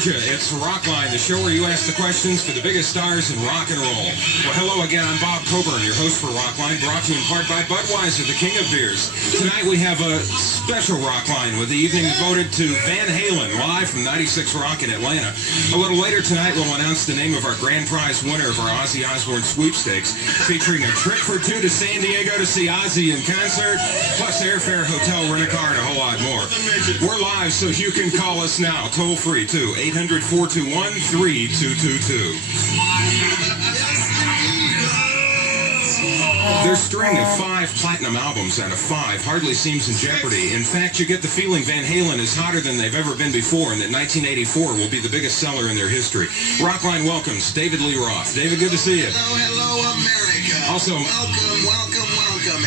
Georgia. It's Rockline, the show where you ask the questions for the biggest stars in rock and roll. Well, hello again. I'm Bob Coburn, your host for Rockline, brought to you in part by Budweiser, the king of beers. Tonight we have a special Rockline with the evening devoted to Van Halen, live from 96 Rock in Atlanta. A little later tonight, we'll announce the name of our grand prize winner of our Ozzy Osbourne sweepstakes, featuring a trip for two to San Diego to see Ozzy in concert, plus airfare, hotel, rent-a-car, and a whole lot more. We're live, so you can call us now, toll-free, too, 800-421-3222. Their string of 5 platinum albums out of 5 hardly seems in jeopardy. In fact, you get the feeling Van Halen is hotter than they've ever been before, and that 1984 will be the biggest seller in their history. Rockline welcomes David Lee Roth. David, good to see you. Hello, America. Also, welcome.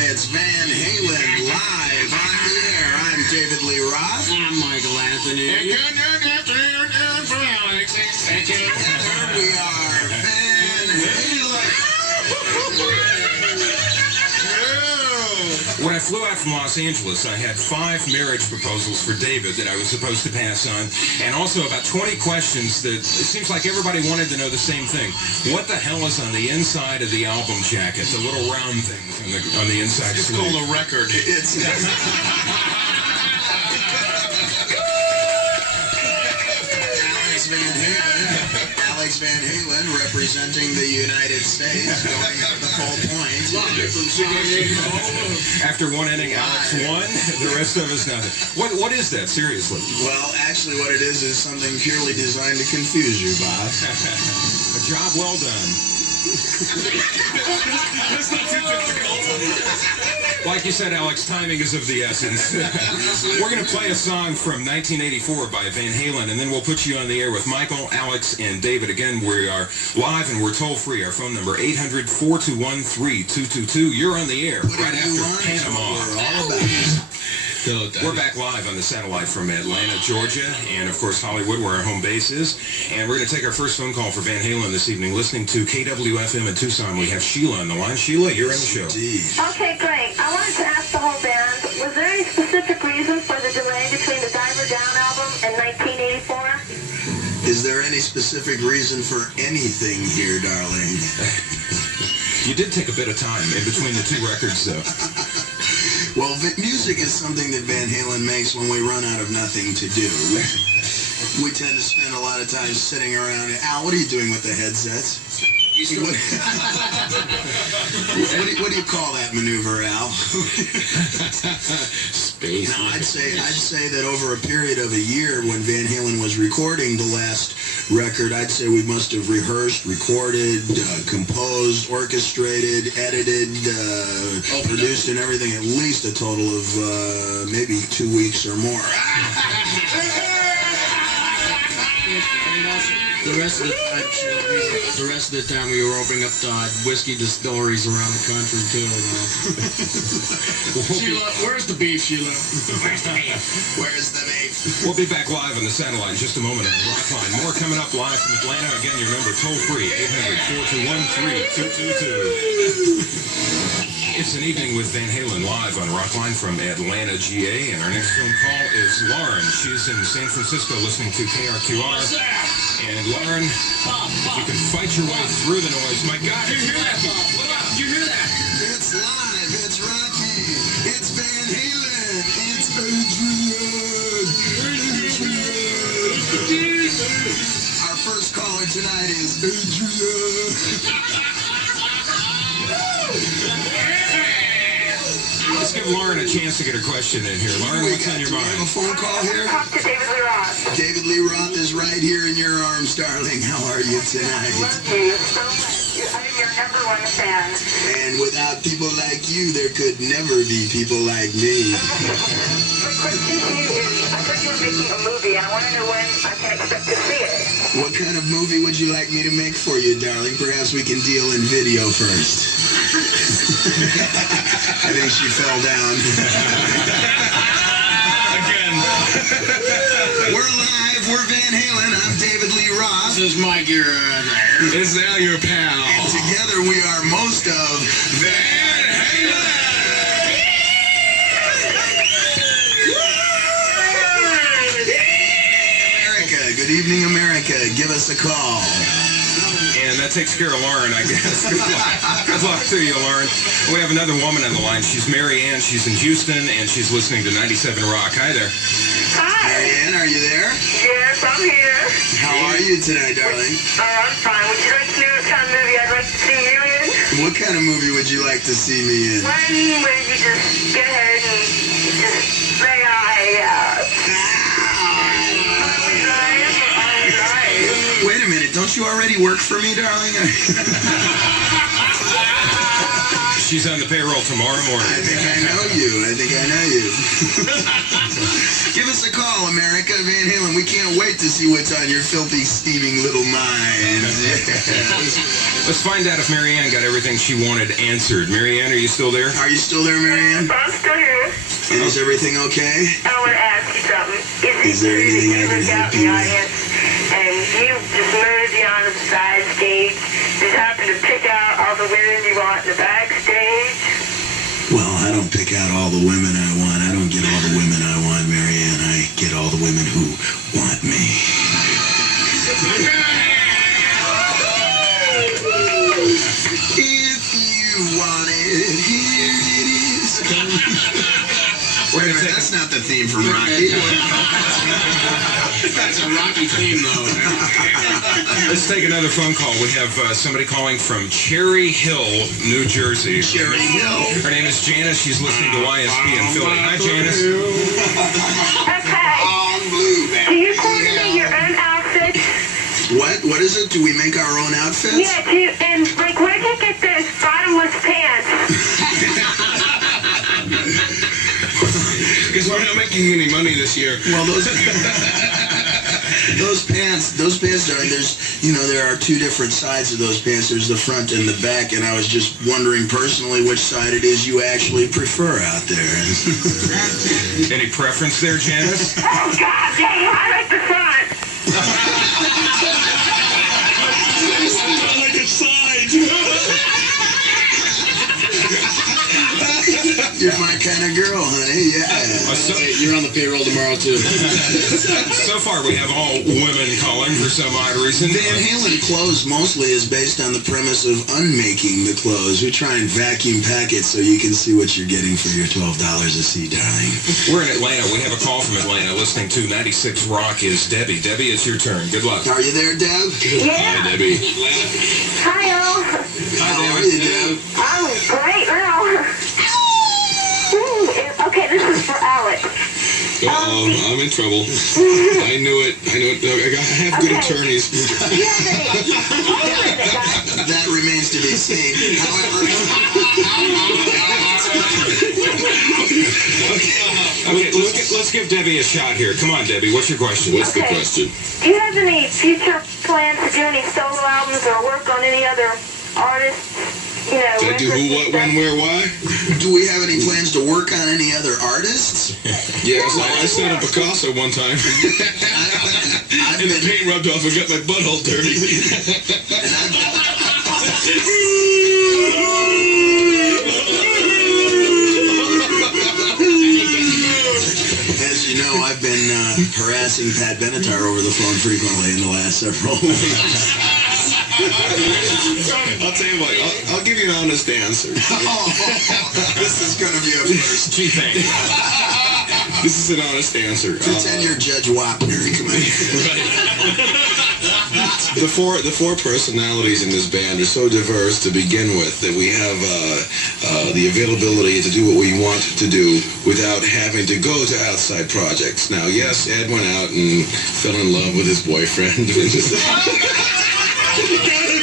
It's Van Halen live on the air. I'm David Lee Roth. I'm Michael Anthony. And good afternoon for Alex. Together we are Van Halen. when I flew out from Los Angeles, I had 5 marriage proposals for David that I was supposed to pass on, and also about 20 questions that it seems like everybody wanted to know the same thing. What the hell is on the inside of the album jacket? The little round things on the inside It's sleeve. called a record. It's Alex Van Halen representing the United States, going up the full point. After one inning, Alex won. The rest of us nothing. What is that, seriously? Well, actually what it is something purely designed to confuse you, Bob. A job well done. That's not too difficult. Like you said, Alex, timing is of the essence. We're going to play a song from 1984 by Van Halen, and then we'll put you on the air with Michael, Alex, and David. Again, we are live and we're toll-free. Our phone number, 800-421-3222. You're on the air right after Panama. We're all about. We're back live on the satellite from Atlanta, Georgia, and of course Hollywood, where our home base is. And we're going to take our first phone call for Van Halen this evening. Listening to KWFM in Tucson, we have Sheila on the line. Sheila, you're in the show. Okay, great. I wanted to ask the whole band, was there any specific reason for the delay between the Diver Down album and 1984? Is there any specific reason for anything here, darling? You did take a bit of time in between the 2 records, though. Well, music is something that Van Halen makes when we run out of nothing to do. We tend to spend a lot of time sitting around. Al, what are you doing with the headsets? What do you call that maneuver, Al? Space. No, I'd say that over a period of a year when Van Halen was recording the last record, I'd say we must have rehearsed, recorded, composed, orchestrated, edited, produced, and everything at least a total of maybe 2 weeks or more. The rest of the time we were opening up whiskey distilleries around the country too. Sheila, where's the beef, Sheila? Where's the beef? Where's the beef? We'll be back live on the satellite in just a moment on the Rockline. More coming up live from Atlanta. Again, your number toll-free, 800-421-3222. It's an evening with Van Halen live on Rockline from Atlanta, GA. And our next phone call is Lauren. She's in San Francisco listening to KRQR. And Lauren, if you can fight your way through the noise, my God, Did you hear that, Bob? Look out! Did you hear that? It's live, it's Rocky, it's Van Halen, it's Adrian. Our first caller tonight is Adrian. let's give Lauren a chance to get her question in here. Lauren, what's on your Do we have a mind? phone call here? Talk to David Lee Roth. David Lee Roth is right here in your arms, darling. How are you tonight? Love you so much. I'm your #1 fan. And without people like you, there could never be people like me. My question to you is, I heard you were making a movie. I want to know when I can expect to see it. What kind of movie would you like me to make for you, darling? Perhaps we can deal in video first. I think she fell down. Again. We're live. We're Van Halen. I'm David Lee Roth. This is Mike, your Is now your pal. And together we are most of Van Halen. America, Good evening, America. Give us a call. And that takes care of Lauren, I guess. Good luck to you, Lauren. We have another woman on the line. She's Mary Ann. She's in Houston, and she's listening to 97 Rock. Hi there. Hi. Mary Ann, are you there? Yes, I'm here. How are you tonight, darling? I'm fine. Would you like to know what kind of movie I'd like to see you in? What kind of movie would you like to see me in? One where you just go ahead and just say Wait a minute, don't you already work for me, darling? She's on the payroll tomorrow morning. I think I know you. Give us a call, America. Van Halen, we can't wait to see what's on your filthy, steaming little minds. Let's find out if Mary Ann got everything she wanted answered. Mary Ann, are you still there? Are you still there, Mary Ann? I'm still here. And is everything okay? I want to ask you something. Is there anything I can help you with? And you just mosey on the side stage, just happen to pick out all the women you want in the backstage? Well, I don't pick out all the women I want. I don't get all the women I want, Mary Ann. I get all the women who want me. If you want it, here it is. Wait a minute, that's not the theme from Rocky. That's a Rocky theme, though. Let's take another phone call. We have somebody calling from Cherry Hill, New Jersey. Cherry Hill. Her name is Janice. She's listening to YSP in Philly. Hi, Janice. Okay. Do you coordinate your own outfits? What is it? Do we make our own outfits? Yeah, and like, where'd you get those bottomless pants? Because we're not making any money this year. Well, those pants, darling, there are two different sides of those pants. There's the front and the back, and I was just wondering personally which side it is you actually prefer out there. Any preference there, Janice? Oh, God, dang, I like the front. I like the side. You're my kind of girl, honey. Yeah. You're on the payroll tomorrow, too. So far, we have all women calling for some odd reason. Van Halen clothes mostly is based on the premise of unmaking the clothes. We try and vacuum pack it so you can see what you're getting for your $12 a seat, darling. We're in Atlanta. We have a call from Atlanta. Listening to 96 Rock is Debbie. Debbie, it's your turn. Good luck. Are you there, Deb? Yeah. Hi, Debbie. Hi, all. How are you, Deb? I'm great now. Okay, this is for Alex. I'm in trouble. I knew it. I have good attorneys. That remains to be seen. However... Okay, let's give Debbie a shot here. Come on, Debbie. What's your question? What's the question? Do you have any future plans to do any solo albums or work on any other artists? Did I do who, what, when, where, why? Do we have any plans to work on any other artists? Yes, I set up Picasso one time. And the paint rubbed off and got my butt all dirty. As you know, I've been harassing Pat Benatar over the phone frequently in the last several weeks. I'll tell you what, I'll give you an honest answer. This is going to be a first. Gee, thanks. This is an honest answer. Pretend you're Judge Wapner. Come on. Right. The four personalities in this band are so diverse to begin with that we have the availability to do what we want to do without having to go to outside projects. Now, yes, Ed went out and fell in love with his boyfriend. I got him!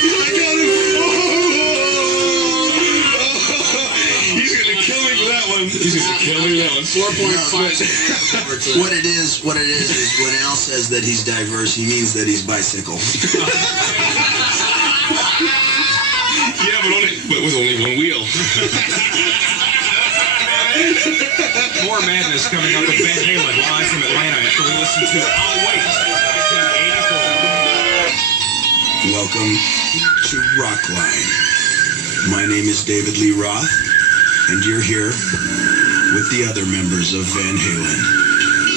He's gonna kill me for that one. 4.5. What it is when Al says that he's diverse, he means that he's bicycle. Yeah, but with only one wheel. More madness coming up with Van Halen live from Atlanta after we listen to I'll Wait, 1984. Welcome to Rockline. My name is David Lee Roth, and you're here with the other members of Van Halen.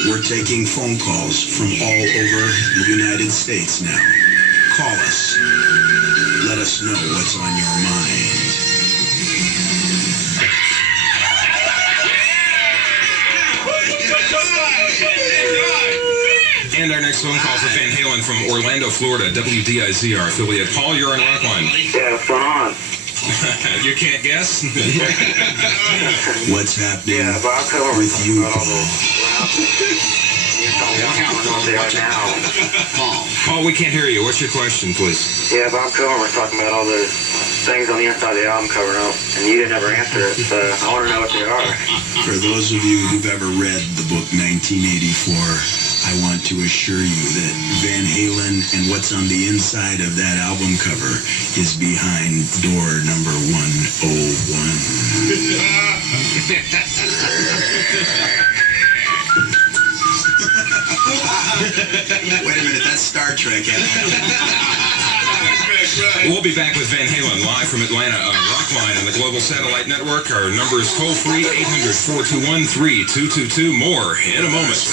We're taking phone calls from all over the United States now. Call us. Let us know what's on your mind. And our next phone call for Van Halen from Orlando, Florida, WDIZ, our affiliate. Paul, you're on Rockline. Yeah, what's going on? You can't guess? What's happening Yeah, but I'll cover with you, about all Paul? Paul, we can't hear you. What's your question, please? Yeah, Bob Cohen was talking about all the things on the inside of the album covering up, and you didn't ever answer it, so I want to know what they are. For those of you who've ever read the book 1984, I want to assure you that Van Halen and what's on the inside of that album cover is behind door number 101. Wait a minute, that's Star Trek. We'll be back with Van Halen live from Atlanta on Rockline on the Global Satellite Network. Our number is toll-free 800-421-3222. More in a moment.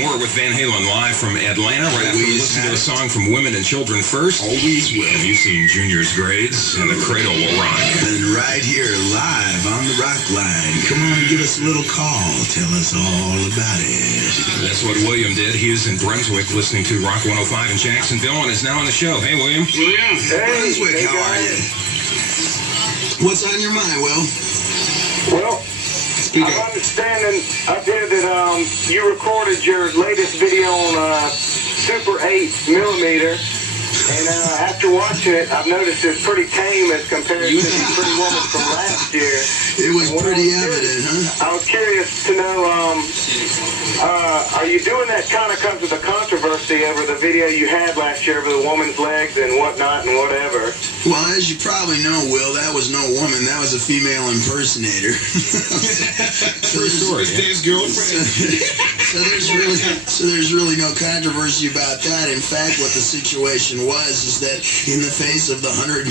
More with Van Halen live from Atlanta. Right after we listen to a song from Women and Children First. Always will. Have you seen Junior's Grades? And the Cradle Will Rock. And right here, live on the Rockline. Come on, give us a little call. Tell us all about it. That's what William did. He was in Brunswick listening to Rock 105 in Jacksonville and is now on the show. Hey, William. William. Hey, Brunswick, how are you? What's on your mind, Will? Well, I'm understanding up here that you recorded your latest video on Super 8mm, and after watching it, I've noticed it's pretty tame as compared to the Pretty Woman from last year. It was pretty evident, huh? I was curious to know, are you doing that kind of because of the controversy over the video you had last year over the woman's legs and whatnot and whatever? Well, as you probably know, Will, that was no woman. That was a female impersonator. True story. His girlfriend. So there's really no controversy about that. In fact, what the situation was is that in the face of the $150,000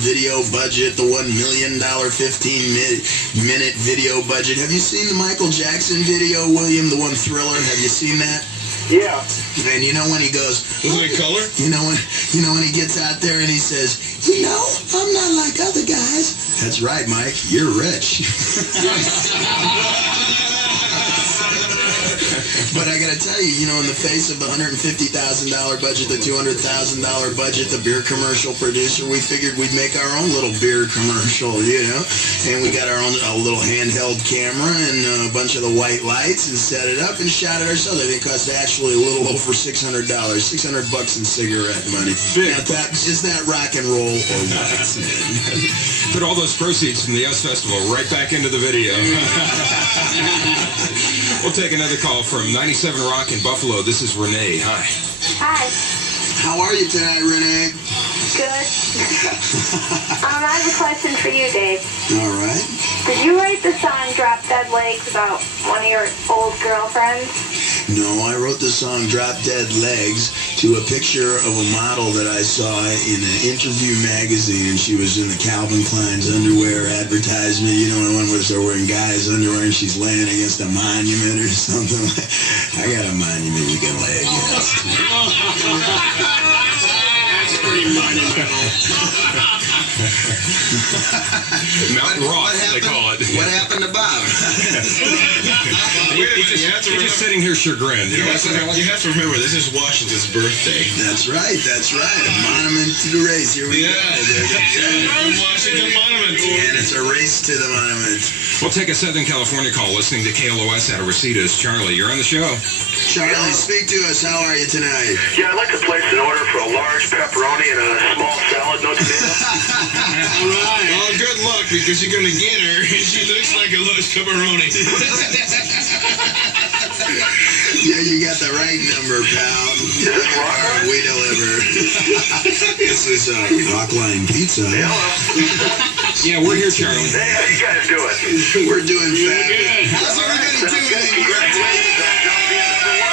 video budget, the $1 million 15-minute video budget, have you seen the Michael Jackson video, William, the one Thriller? Have you seen that? Yeah. And you know when he goes, Wasn't it color? you know when he gets out there and he says, I'm not like other guys. That's right, Mike. You're rich. But I gotta tell you, in the face of the $150,000 budget, the $200,000 budget, the beer commercial producer, we figured we'd make our own little beer commercial, and we got our own little handheld camera and a bunch of the white lights and set it up and shot it ourselves. I think it cost actually a little over $600, $600 in cigarette money. Now, is that rock and roll or what? Put all those proceeds from the US Festival right back into the video. We'll take another call from 97 Rock in Buffalo. This is Renee. Hi. Hi. How are you tonight, Renee? Good. I have a question for you, Dave. All right. Did you write the song Drop Dead Legs about one of your old girlfriends? No, I wrote the song Drop Dead Legs to a picture of a model that I saw in an interview magazine, and she was in the Calvin Klein's underwear advertisement, the one where they're wearing guys' underwear and she's laying against a monument or something. I got a monument we can lay against. That's pretty monumental. Mount Ross, they call it. What happened to Bob? He's just sitting here chagrined. You have to remember, this is Washington's birthday. That's right. A monument to the race. Here we go. Washington Monument. And it's a race to the monument. We'll take a Southern California call listening to KLOS out of Resitas. Charlie, you're on the show. Charlie, speak to us. How are you tonight? Yeah, I'd like to place an order for a large pepperoni and a small salad, no tomato. All right. Well, good luck, because you're going to get her, and she looks like a large pepperoni. Yeah, you got the right number, pal. We deliver. This is Rockline Pizza. Yeah, we're here, Charlie. Hey, how you guys doing? We're doing fabulous. Good. How's everybody doing? Congratulations on jumping in number one.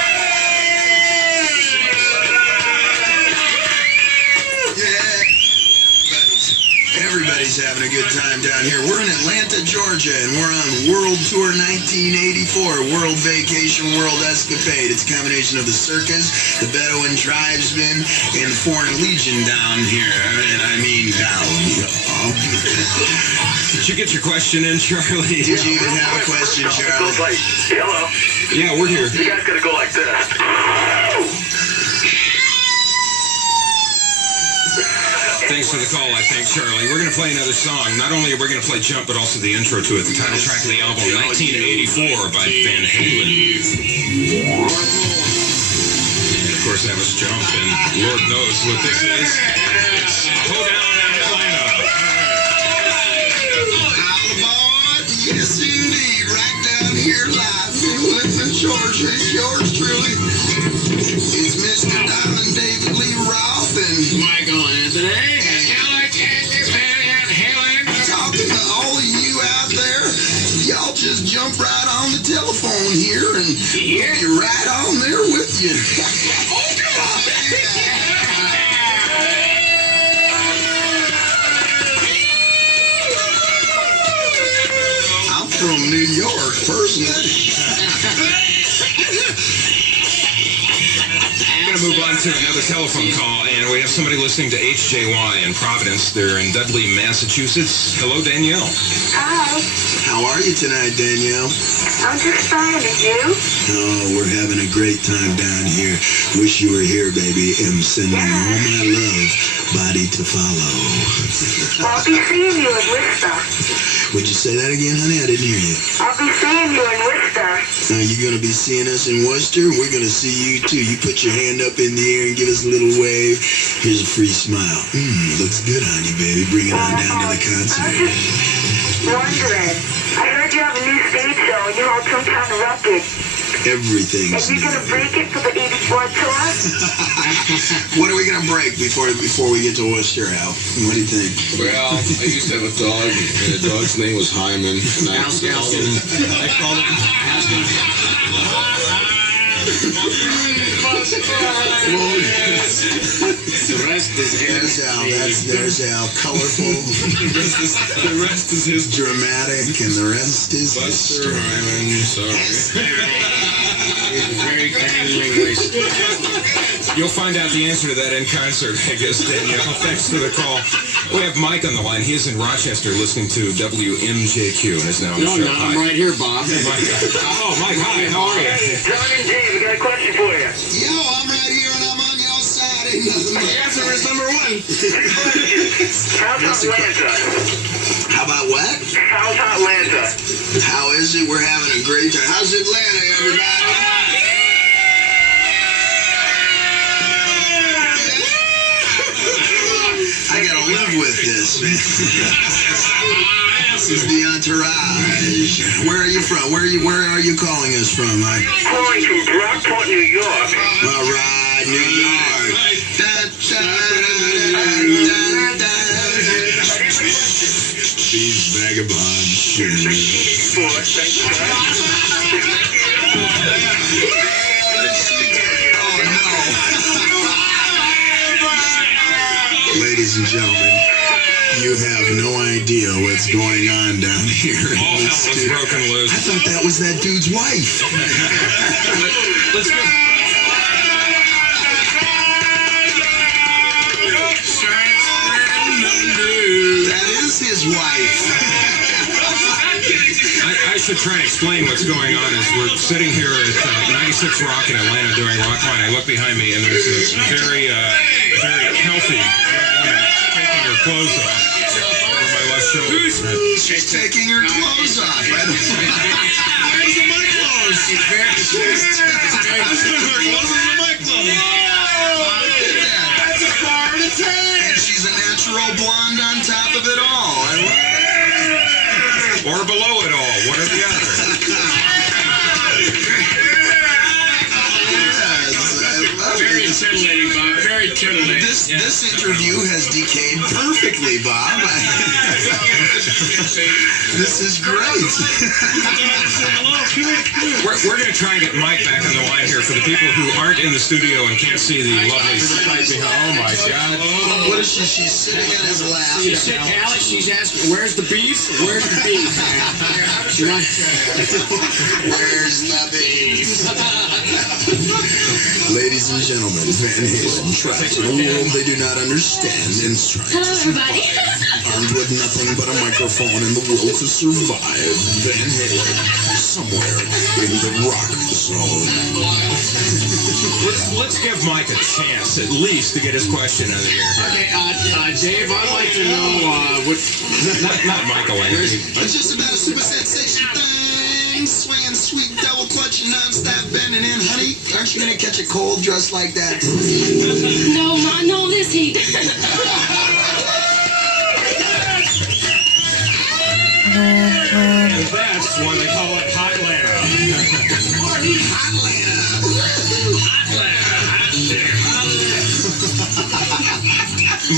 Georgia, and we're on World Tour 1984, World Vacation, World Escapade. It's a combination of the circus, the Bedouin tribesmen, and the Foreign Legion down here. And I mean down, y'all. Did you get your question in, Charlie? Did you even have a question, Charlie? Goes like, hello. Yeah, we're here. You guys gotta go like this. Thanks for the call, I think, Charlie. We're going to play another song. Not only are we going to play Jump, but also the intro to it, the title track of the album, 1984 by Van Halen. And of course, that was Jump, and Lord knows what this is. It's Hoedown in Atlanta. Yes, indeed. Right down here live in Atlanta, Georgia. It's yours truly. It's Mr. Diamond David Lee Roth and Michael Anthony. talking to all of you out there. Y'all just jump right on the telephone here and we'll be right on there with you. I'm from New York, personally. We're going to move on to another telephone call, and we have somebody listening to HJY in Providence. They're in Dudley, Massachusetts. Hello, Danielle. Hi. How are you tonight, Danielle? I'm just fine, and you? Oh, we're having a great time down here. Wish you were here, baby. I'm sending all my love, body to follow. I'll be seeing you in Worcester. Would you say that again, honey? I didn't hear you. I'll be seeing you in Worcester. You're going to be seeing us in Worcester. We're going to see you, too. You put your hand up in the air and give us a little wave. Here's a free smile. Looks good on you, baby. Bring it on down to the concert. I was just wondering. I heard you have a new stage show and you hold some kind of record. Everything's Are you new. going to break it for the 84 tour? What are we going to break before we get to Worcester, Al? What do you think? Well, I used to have a dog, and the dog's name was Hyman. And I called him. I called him Haskins. The rest is There's Al. There's Al. Colorful. The rest is his Dramatic, and the rest is Buster Hyman. Sorry. very kindly voice. You'll find out the answer to that in concert, I guess, Danielle. Thanks for the call. We have Mike on the line. He is in Rochester listening to WMJQ and is now on the No, show. no, I'm right here, Bob. Hey, Mike. Oh, Mike, hi. How are you? Hey, John and Dave, we got a question for you. Yo, I'm right here and I'm on your side. Ain't nothing but Answer is number one. How's Atlanta? How about what? How's Atlanta? How is it? We're having a great time. How's Atlanta, everybody? I gotta live with this, man. This is the entourage. Where are you from? Where are you calling us from? Calling from Brockport, New York. All right, New York. These vagabonds. 84, thank you, Ladies and gentlemen, you have no idea what's going on down here in All hell this is studio. broken I loose. thought that was that dude's wife. Let's go. That is his wife. I should try and explain what's going on as we're sitting here at 96 Rock in Atlanta doing Rockline. I look behind me and there's a very healthy woman taking her clothes off over my left shoulder. She's taking her clothes off. Those are my clothes. Those are my clothes. That's a Florida tan. And she's a natural blonde on top of it all. Or below it all, one or the other. Yes, I love it. titillating, Bob. Very titillating. This interview has decayed perfectly, Bob. This is great. We're going to try and get Mike back on the line here for the people who aren't in the studio and can't see the lovely sight behind. Oh my God! What is she? She's sitting in his lap. Alex, she's asking, where's the beef? Where's the beef? Where's the beef? Ladies and gentlemen, Van Halen trapped in a world they do not understand and trying to survive. Armed with nothing but a microphone and the will to survive, Van Halen, somewhere in the rock zone. Let's give Mike a chance, at least, to get his question out of here. Okay, Dave, I'd like to know what... Not Michael, It's just about a super sensation thing. Swinging sweet double clutch and non-stop bending in. Honey, aren't you going to catch a cold dressed like that? No, Ma, no, this heat. And that's why they call it Hotlanta.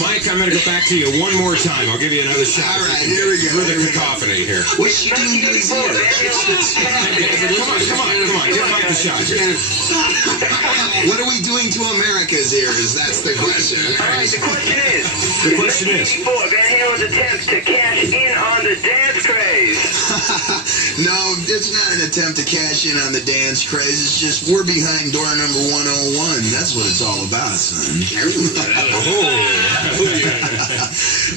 Mike, I'm going to go back to you one more time. I'll give you another shot. All right, here we go. Through the cacophony here. What's she doing to his ear? Come on. Give Mike the shot here. What are we doing to America's ears? That's the question. All right, the question is, 1984, Van Halen's attempt to cash in on the dance craze. No, it's not an attempt to cash in on the dance craze. It's just we're behind door number 101. That's what it's all about, son.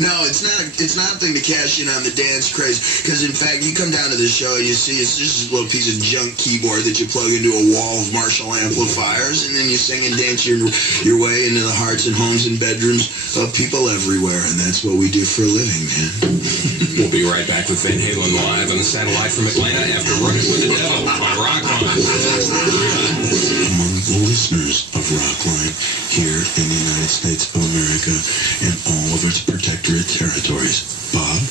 No, it's not a thing to cash in on the dance craze. Because in fact, you come down to the show and you see it's just a little piece of junk keyboard that you plug into a wall of Marshall amplifiers, and then you sing and dance your way into the hearts and homes and bedrooms of people everywhere, and that's what we do for a living, man. We'll be right back with Van Halen live on the satellite from Atlanta after Running with the Devil on Rockline. Among the listeners of Rockline here in the United States of America and all of its protectorate territories, Bob?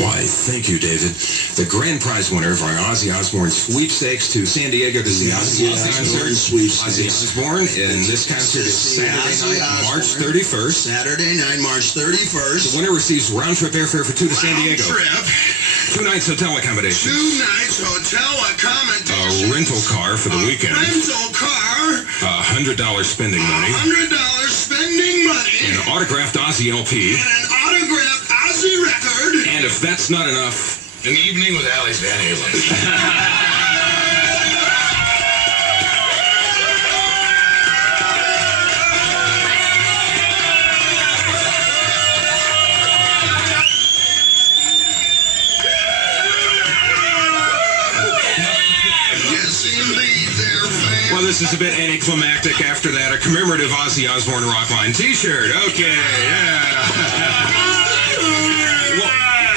Why, thank you, David. The grand prize winner of our Ozzy Osbourne sweepstakes to San Diego to see Ozzy concert. Ozzy Osbourne, and this concert is Saturday night, March 31st. Saturday night, March 31st. The winner receives round-trip airfare for two to San Diego. Trip. 2 nights hotel accommodation. 2 nights hotel accommodation. A rental car for the weekend. Rental car. $100 spending money. $100 spending money. An autographed Ozzy LP. And an autographed Ozzy record. And if that's not enough, An evening with Alice Van Halen. well, this is a bit anticlimactic after that. A commemorative Ozzy Osbourne Rockline t-shirt. Okay, yeah.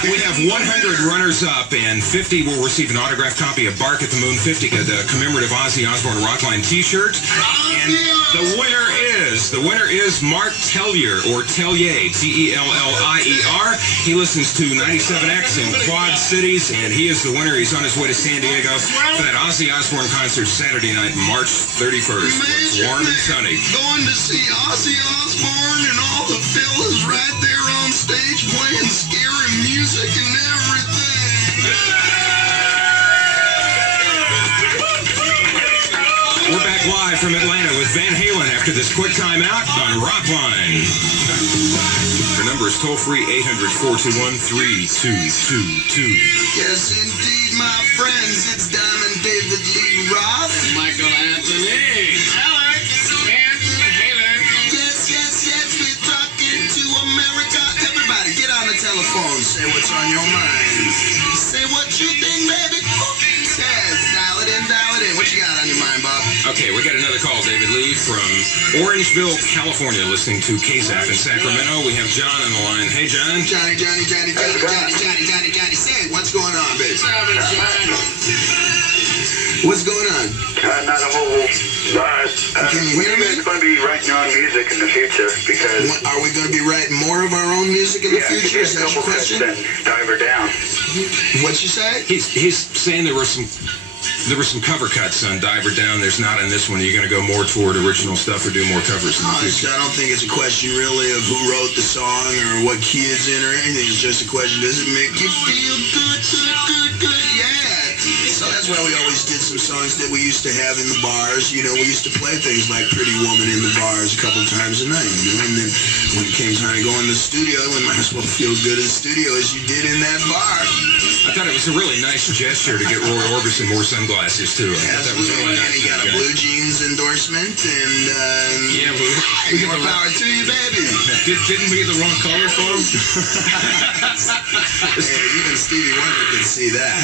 We have 100 runners-up, and 50 will receive an autographed copy of Bark at the Moon 50, the commemorative Ozzy Osbourne Rockline T-shirt. And the winner is Mark Tellier, or Tellier, T-E-L-L-I-E-R. He listens to 97X in Quad Cities, and he is the winner. He's on his way to San Diego for that Ozzy Osbourne concert Saturday night, March 31st. It's warm and sunny. Going to see Ozzy Osbourne and all the fellas right there on stage playing scary music and everything. We're back live from Atlanta with Van Halen after this quick time out on Rockline. The number is toll-free 800-421-3222. Yes, indeed, my friends. It's Diamond David Lee Roth. Michael Anthony. Alex Van Halen. Yes, we're talking to America. Everybody, get on the telephone. Say what's on your mind. Say what you think, baby. Yes, dial it in. What you got on your mind, Bob? Okay, we got another call, David Lee, from Orangeville, California, listening to KZAP in Sacramento. We have John on the line. Hey, John. Johnny. Say it. What's going on, baby? What's going on? Not a whole lot. Can you hear me? We're going to be writing our own music in the future because... Are we going to be writing more of our own music in the future? Is that your question? Then dive her down. What'd you say? He's saying there were some There were some cover cuts on Diver Down. There's not in this one. Are you going to go more toward original stuff or do more covers in the future? I don't think it's a question really of who wrote the song or what key it's in or anything. It's just a question, does it make you feel good? Yeah. So that's why we always did some songs that we used to have in the bars. You know, we used to play things like Pretty Woman in the bars a couple times a night. You know, and then when it came time to go in the studio, we might as well feel good in the studio as you did in that bar. I thought it was a really nice gesture to get Roy Orbison more sunglasses, too. I thought that was really nice. He got a Blue Jeans endorsement, and yeah, more power to you, baby. Didn't we get the wrong color for him? Hey, even Stevie Wonder could see that.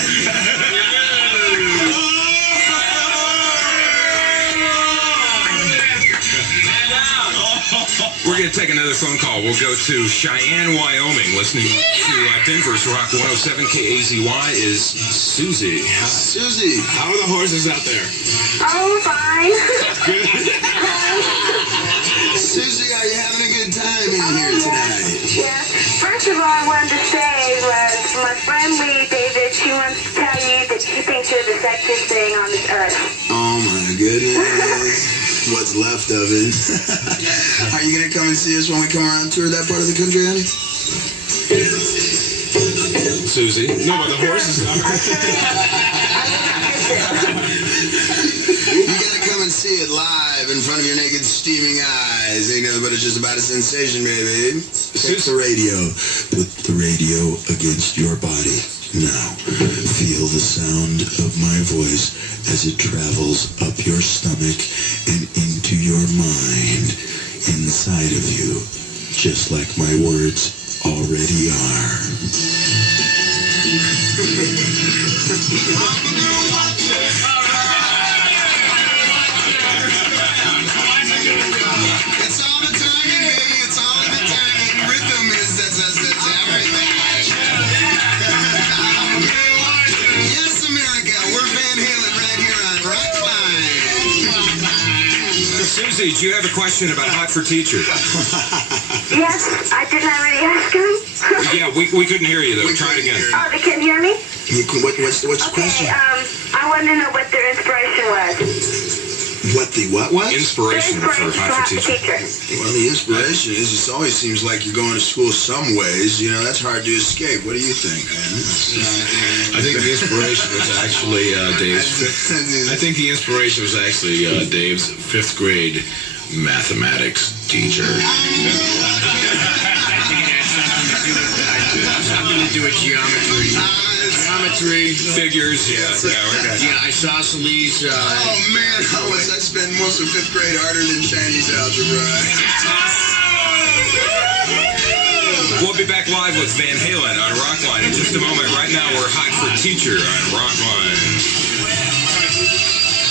We're going to take another phone call. We'll go to Cheyenne, Wyoming. Listening to Denver's Rock 107 KAZY is Susie. Susie, How are the horses out there? Oh, fine. Susie, are you having a good time in here tonight? Yes. First of all, I wanted to say was my friend Lee David, she wants to tell you that she thinks you're the sexiest thing on this earth. Oh my goodness. What's left of it. Are you going to come and see us when we come around tour that part of the country, honey? Susie. No, but the horses out there. You got to come and see it live in front of your naked, steaming eyes. Ain't nothing but it's just about a sensation, baby. Take the radio. Put the radio against your body. Now, feel the sound of my voice as it travels up your stomach and into your mind, inside of you, just like my words already are. It's all the timing, baby. It's all the timing. Rhythm is everything. Yes, America. We're Van Halen right here on Rockline. Susie, do you have a question about Hot for Teacher? Yes, I didn't already ask him. Yeah, we couldn't hear you, though. Try it again. Oh, they couldn't hear me? What's the question? I wanted to know what their inspiration was. What the what? Inspiration for Hot for Teacher. Well, the inspiration is it always seems like you're going to school some ways. You know, that's hard to escape. What do you think, man? I think the inspiration was actually Dave's. I think the inspiration was actually Dave's 5th grade mathematics teacher. Something to do with geometry. Geometry. Figures, yeah. Yeah, isosceles. Oh, man, I spent most of 5th grade harder than Chinese algebra. We'll be back live with Van Halen on Rockline in just a moment. Right now, we're Hot for Teacher on Rockline.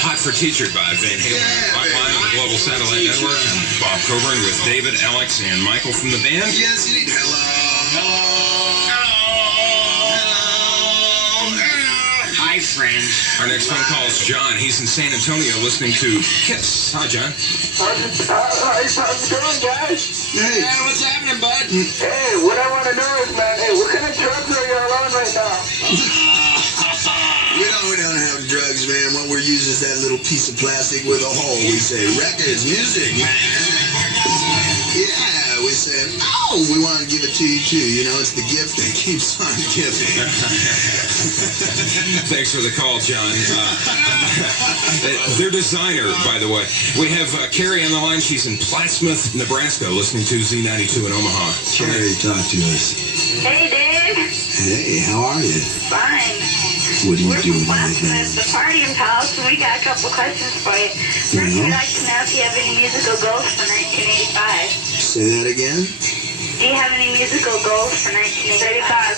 Hot for Teacher by Van Halen. Rockline on the Global Satellite Network. I'm Bob Coburn with David, Alex, and Michael from the band. Yes, indeed. Hello. Hi, friend. Our next phone call is John. He's in San Antonio listening to Kiss. Hi, John. How's it going, guys? Hey. Yeah, what's happening, bud? Hey, what I want to know is, man, hey, what kind of drugs are you on right now? We don't have drugs, man. What we're using is that little piece of plastic with a hole. We say records, music, man. Yeah, we said, oh, we want to give it to you too. You know, it's the gift that keeps on giving. Thanks for the call, John. Their designer, by the way. We have Carrie on the line. She's in Plattsmouth, Nebraska, listening to Z92 in Omaha. Carrie, talk to us. Hey, Dave. Hey, how are you? Fine. What are you We're doing from right Plattsmouth, now? the partying pals, and we got a couple questions for you. First, we'd like to know if you have any musical goals for 1985. Say that again? Do you have any musical goals for 1985?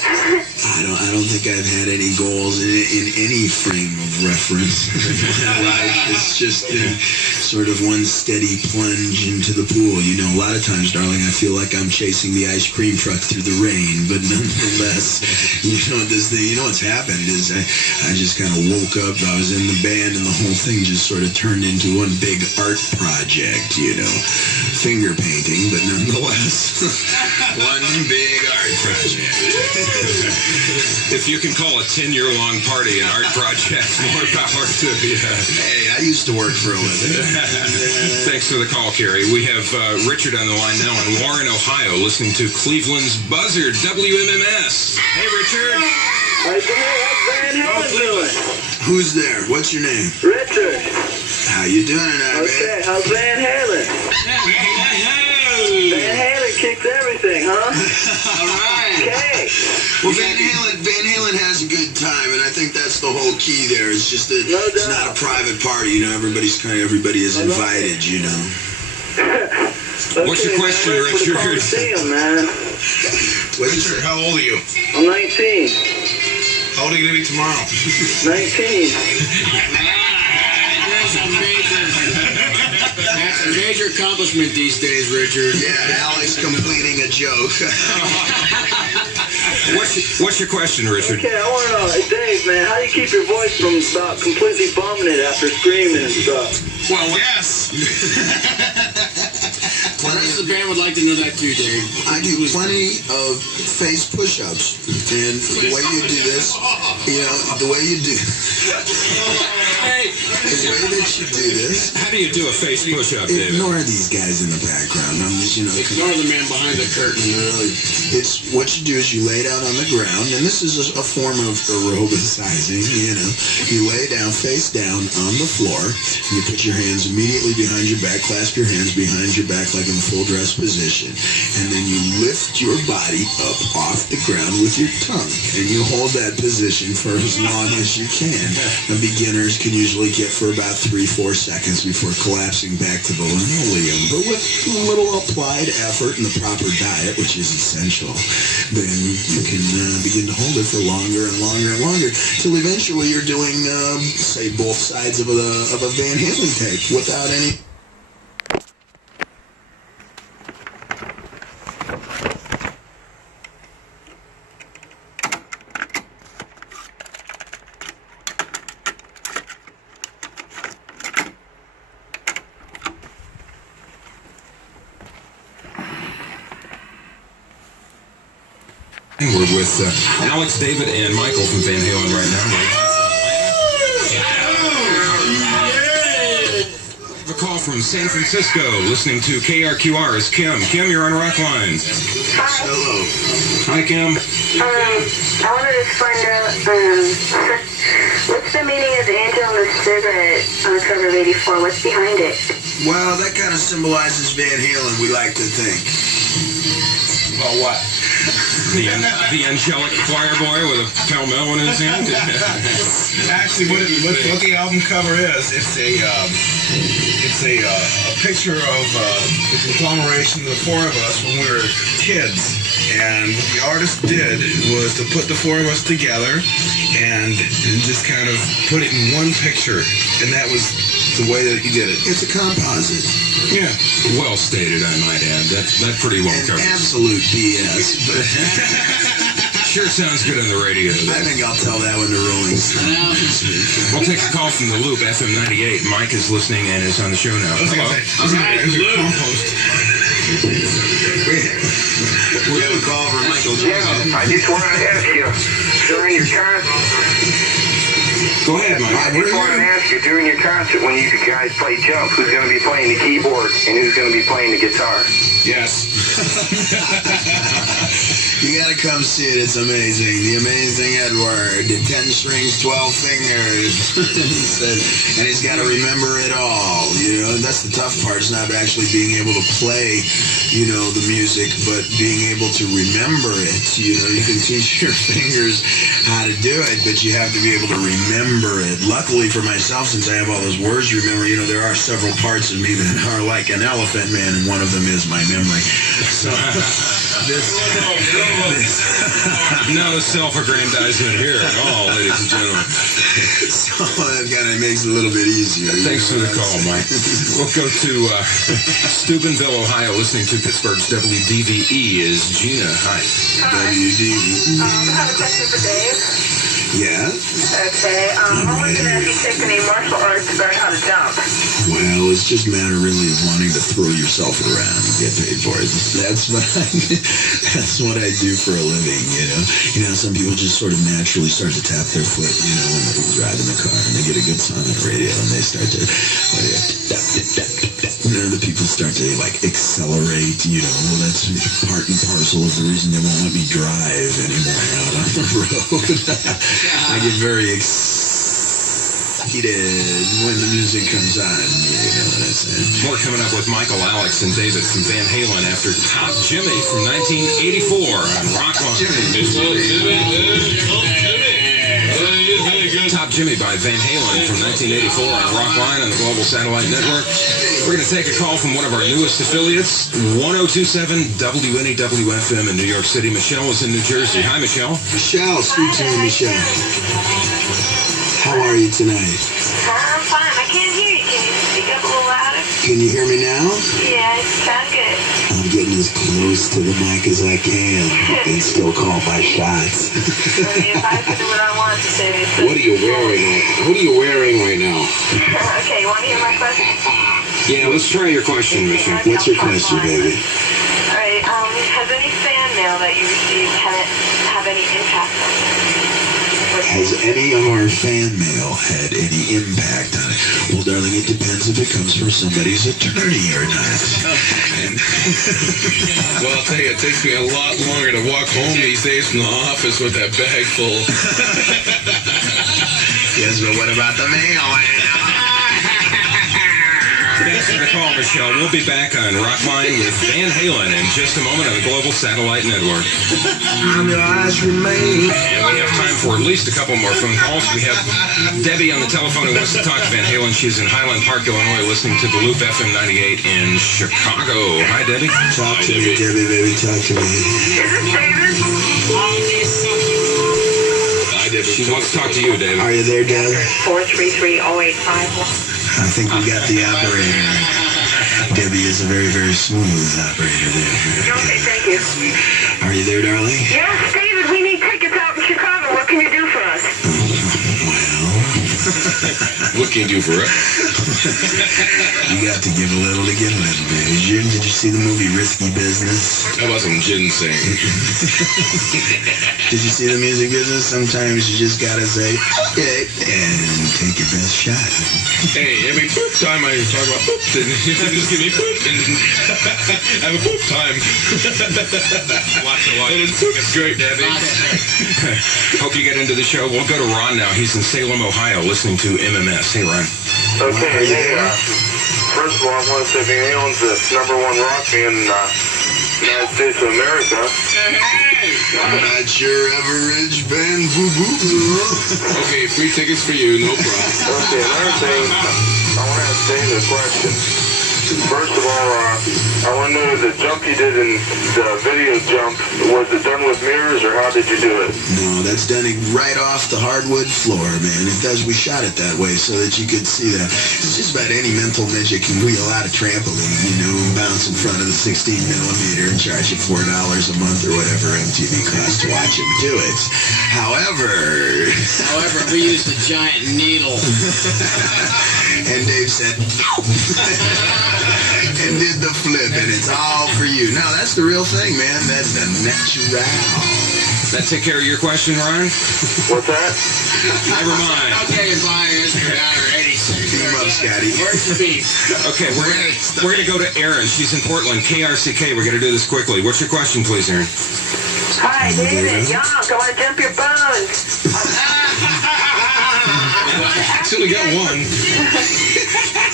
I don't think I've had any goals in any frame of reference in my life. It's just been sort of one steady plunge into the pool. You know, a lot of times, darling, I feel like I'm chasing the ice cream truck through the rain, but nonetheless, you know what's happened is I just kind of woke up. I was in the band, and the whole thing just sort of turned into one big art project. You know, finger painting, but nonetheless, one big art project. If you can call a 10-year-long party an art project, more power to you. Hey, I used to work for a living. Thanks for the call, Kerry. We have Richard on the line now in Warren, Ohio, listening to Cleveland's Buzzard, WMMS. Hey, Richard. Hey, how's Van Halen doing? Who's there? What's your name? Richard. How you doing tonight, Okay, man? how's Van Halen? Van Halen kicks everything, huh? All right. Okay. Well, Van Halen has a good time, and I think that's the whole key there. It's just that No it's doubt. not a private party. You know, everybody is invited. You know. What's your question, man, I'm ready for the Richard? Coliseum, man. Richard, how old are you? I'm 19. How old are you going to be tomorrow? 19. That's a major accomplishment these days, Richard. Yeah, Alex completing a joke. What's your question, Richard? Okay, I want to know, hey, Dave, man, how do you keep your voice from about completely bumming it after screaming and stuff? Well, Yes. The rest of the band would like to know that too, Dave. I do plenty of face push-ups, and the way you do this, you know, the way you do, hey, the way that you do this. how do you do a face push-up, David? Ignore these guys in the background. I'm just, you know, Ignore the man behind the curtain. really, it's what you do is you lay down on the ground, and this is a form of aerobicizing. You know, you lay down face down on the floor. And you put your hands immediately behind your back, clasp your hands behind your back like in the full dress position, and then you lift your body up off the ground with your tongue, and you hold that position for as long as you can. The beginners can usually get for about 3-4 seconds before collapsing back to the linoleum, but with a little applied effort and the proper diet, which is essential, then you can begin to hold it for longer and longer and longer, till eventually you're doing, say, both sides of a Van Halen tape without any... We're with Alex, David, and Michael from Van Halen right now. We have a call from San Francisco, listening to KRQR is Kim. Kim, you're on Rockline. Hello. Hi, Kim. I wanted to find out, what's the meaning of the angel and the cigarette on the cover of 84? What's behind it? Well, that kind of symbolizes Van Halen, we like to think. Well, what? The angelic choir boy with a pell-mell in his hand? Actually, what the album cover is, it's a picture of the conglomeration of the four of us when we were kids. And what the artist did was to put the four of us together and just kind of put it in one picture. And that was the way that he did it. It's a composite. Yeah. Well stated, I might add. That's pretty well And covered. absolute BS. But Sure sounds good on the radio, though. I think I'll tell that one to Rolling Stones. We'll take a call from the Loop, FM 98. Mike is listening and is on the show now. Hello. We have a call from Michael Jackson. I just wanted to ask you, during your concert, Go ahead, Mike. I just wanted to ask you, during your concert, when you guys play Jump, who's going to be playing the keyboard and who's going to be playing the guitar? Yes. You gotta come see it, it's amazing. The Amazing Edward, the 10 strings, 12 fingers. And he's gotta remember it all, you know. That's the tough part, is not actually being able to play, you know, the music, but being able to remember it. You know, you can teach your fingers how to do it, but you have to be able to remember it. Luckily for myself, since I have all those words to remember, you know, there are several parts of me that are like an elephant man, and one of them is my memory. So, No self-aggrandizement here at all, ladies and gentlemen. So that kind of makes it a little bit easier. Thanks for the call, Mike. We'll go to Steubenville, Ohio, listening to Pittsburgh's WDVE is Gina. Hi. WD. I have a question for Dave. Yeah? Okay, I wanted to know if you took any martial arts to learn how to jump. Well, it's just a matter really of wanting to throw yourself around and get paid for it. That's what I do for a living, you know. You know, some people just sort of naturally start to tap their foot, you know, when they're driving the car and they get a good song on the radio and they start to, and other people start to, like, accelerate, you know. Well, that's part and parcel of the reason they won't let me drive anymore out on the road. I get very excited when the music comes on, you know what I'm saying? More coming up with Michael, Alex, and David from Van Halen after Top Jimmy from 1984 on Rockline. Top Jimmy by Van Halen from 1984 on Rockline on the Global Satellite Network. We're going to take a call from one of our newest affiliates, 1027 WNEW-FM in New York City. Michelle is in New Jersey. Hi, Michelle. Michelle, speak to me, Michelle. How are you tonight? I'm fine. I can't hear you. Can you speak up a little louder? Can you hear me now? Yeah, it sounds good. I'm getting as close to the mic as I can and still call my shots. If I could do what I want to say. What are you wearing? What are you wearing right now? Okay, you want to hear my question? Yeah, let's try your question, Michelle. What's your question, baby? All right, has any fan mail that you received have any impact on you? Has any of our fan mail had any impact on it? Well, darling, it depends if it comes from somebody's attorney or not. Well, I'll tell you, it takes me a lot longer to walk home these days from the office with that bag full. Yes, but what about the mail? Thanks for the call, Michelle. We'll be back on Rockline with Van Halen in just a moment on the Global Satellite Network. And we have time for at least a couple more phone calls. We have Debbie on the telephone who wants to talk to Van Halen. She's in Highland Park, Illinois, listening to the Loop FM 98 in Chicago. Hi, Debbie. Talk to me, Debbie, baby. Talk to me. Hi, Debbie. She wants to talk to you, Debbie. Are you there, Deb? 433-0851. I think we got the operator. Debbie is a very, very smooth operator there. Okay, thank you. Are you there, darling? Yes, David, we need tickets out in Chicago. What can you do for us? What can you do for us? You got to give a little to get a little, baby. Did you see the movie Risky Business? How about some ginseng? Did you see the music business? Sometimes you just gotta say, okay, and take your best shot. Hey, every poop time I talk about poop, then you just give me poop and have a poop time. Lots of luck. It's great, Debbie. Hope you get into the show. We'll go to Ron now. He's in Salem, Ohio, listening to MMS. Hey, Ron. Okay, hey, first of all, I want to say Van Halen's the #1 rock band in the United States of America. I'm not your average band, boo-boo. Okay, free tickets for you, no problem. Okay, another thing, I want to ask Dave a question. First of all, I want to know the jump you did in the video jump, was it done with mirrors or how did you do it? No, that's done right off the hardwood floor, man. We shot it that way so that you could see that. It's just about any mental midget can wheel out a trampoline, you know, bounce in front of the 16mm and charge you $4 a month or whatever MTV costs to watch him do it. However, we used a giant needle. And Dave said, and did the flip, and it's all for you. No, that's the real thing, man. That's the natural. That take care of your question, Ryan? What's that? Never mind. Okay, bye. Team up, Scotty. Where's the beef? Okay, we're gonna go to Erin. She's in Portland, KRCK. We're gonna do this quickly. What's your question, please, Erin? Hi, David. Young, I want to jump your bones. Actually got one.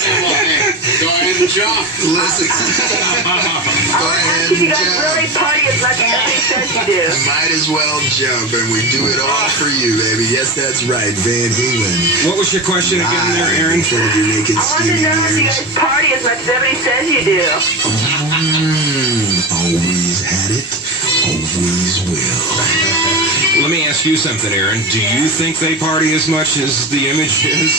Go ahead and jump. Listen. Go ahead and You guys jump. really party as much as he says you do. Might as well jump, and we do it all for you, baby. Yes, that's right, Van Halen. What was your question again there, Erin? In front of your naked, I want to steaming know if you ears. guys party as much as everybody says you do. Always had it, always will. Let me ask you something, Erin. Do you think they party as much as the image is?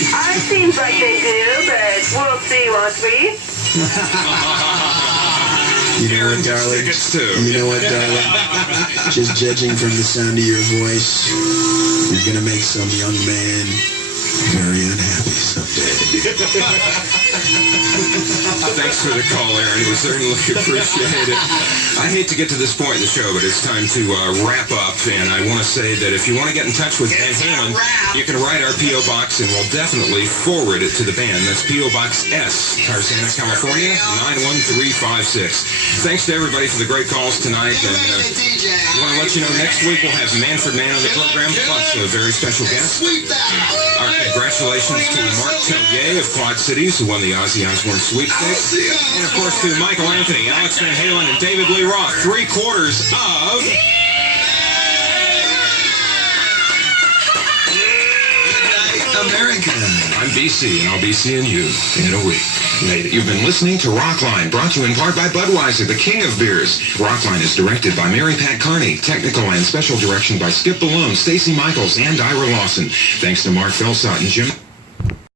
It seems like they do, but we'll see, won't we? You know what, darling? Tickets too. You know what, darling? Just judging from the sound of your voice, you're going to make some young man very unhappy someday. Thanks for the call, Aaron. We certainly appreciate it. I hate to get to this point in the show, but it's time to wrap up. And I want to say that if you want to get in touch with Van Halen, you can write our P.O. Box, and we'll definitely forward it to the band. That's P.O. Box S, Tarzana, California, 91356. Thanks to everybody for the great calls tonight. And I want to let you know next week we'll have Manfred Mann on the program, plus a very special guest. Our congratulations to Mark Tellier of Quad Cities, who won the Ozzy Osbourne sweepstakes. And, of course, to Michael Anthony, Alex Van Halen, and David Lee Roth, 3/4 of... America. I'm BC, and I'll be seeing you in a week. You've been listening to Rockline, brought to you in part by Budweiser, the king of beers. Rockline is directed by Mary Pat Carney. Technical and special direction by Skip Ballone, Stacey Michaels, and Ira Lawson. Thanks to Mark Felsot and Jim...